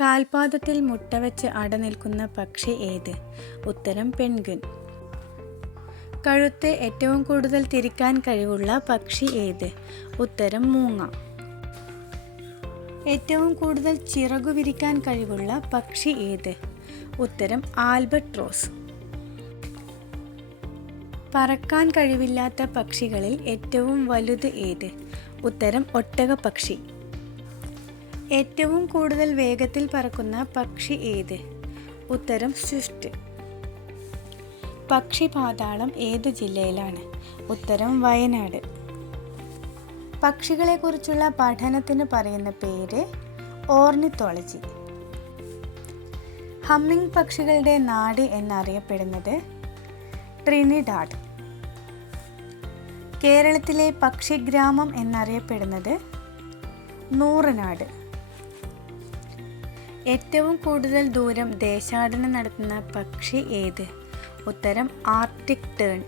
കാൽപാദത്തിൽ മുട്ട വെച്ച് അടനിൽക്കുന്ന പക്ഷി ഏത്? ഉത്തരം പെൺകുൻ. കഴുത്ത് ഏറ്റവും കൂടുതൽ തിരിക്കാൻ കഴിവുള്ള പക്ഷി ഏത്? ഉത്തരം മൂങ്ങ. ഏറ്റവും കൂടുതൽ ചിറകു വിരിക്കാൻ കഴിവുള്ള പക്ഷി ഏത്? ഉത്തരം ആൽബട്രോസ്. പറക്കാൻ കഴിവില്ലാത്ത പക്ഷികളിൽ ഏറ്റവും വലുത് ഏത്? ഉത്തരം ഒട്ടകപ്പക്ഷി ഏറ്റവും കൂടുതൽ വേഗത്തിൽ പറക്കുന്ന പക്ഷി ഏത്? ഉത്തരം സ്വിഫ്റ്റ്. പക്ഷി പാതാളം ഏത് ജില്ലയിലാണ്? ഉത്തരം വയനാട്. പക്ഷികളെക്കുറിച്ചുള്ള പഠനത്തിന് പറയുന്ന പേര് ഓർണിത്തോളജി. ഹമ്മിങ് പക്ഷികളുടെ നാട് എന്നറിയപ്പെടുന്നത് ട്രിനിഡാഡ്. കേരളത്തിലെ പക്ഷിഗ്രാമം എന്നറിയപ്പെടുന്നത് നൂറനാട്. ഏറ്റവും കൂടുതൽ ദൂരം ദേശാടനം നടത്തുന്ന പക്ഷി ഏത്? ഉത്തരം ആർട്ടിക് ടേൺ.